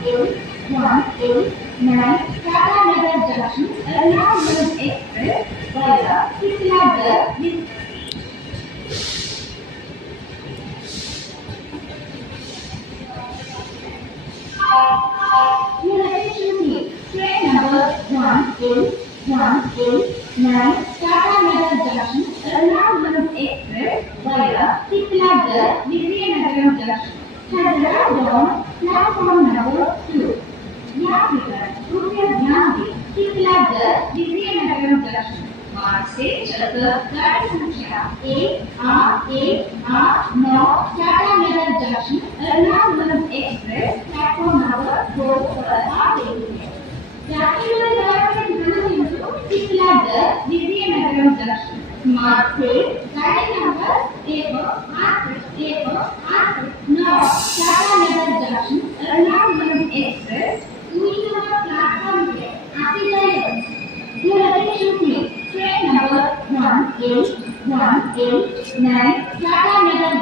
189 Tata Nagar Junction, Ernakulam Express via Kitlagar. Your attention please. Train number 189 Tata Nagar Junction, Ernakulam Express via Kitlagar, Vizianagaram Junction has arrived on platform number 2. यात्रिगण कृपया ध्यान दें कि किलागर Vizianagaram junction मार्ग से चलकर गाड़ी संख्या 1-8-8-9 Tata Nagar junction Ernakulam express platform number 2 पर आ रही है। यात्रियों दयवाई गमनिंचु कि किलागर विजयनगरम जंक्शन मार्ग से गाड़ी number 1-8-8-9 Tata Nagar junction Ernakulam express platform your attention please. Train number 18189 Tata Nagar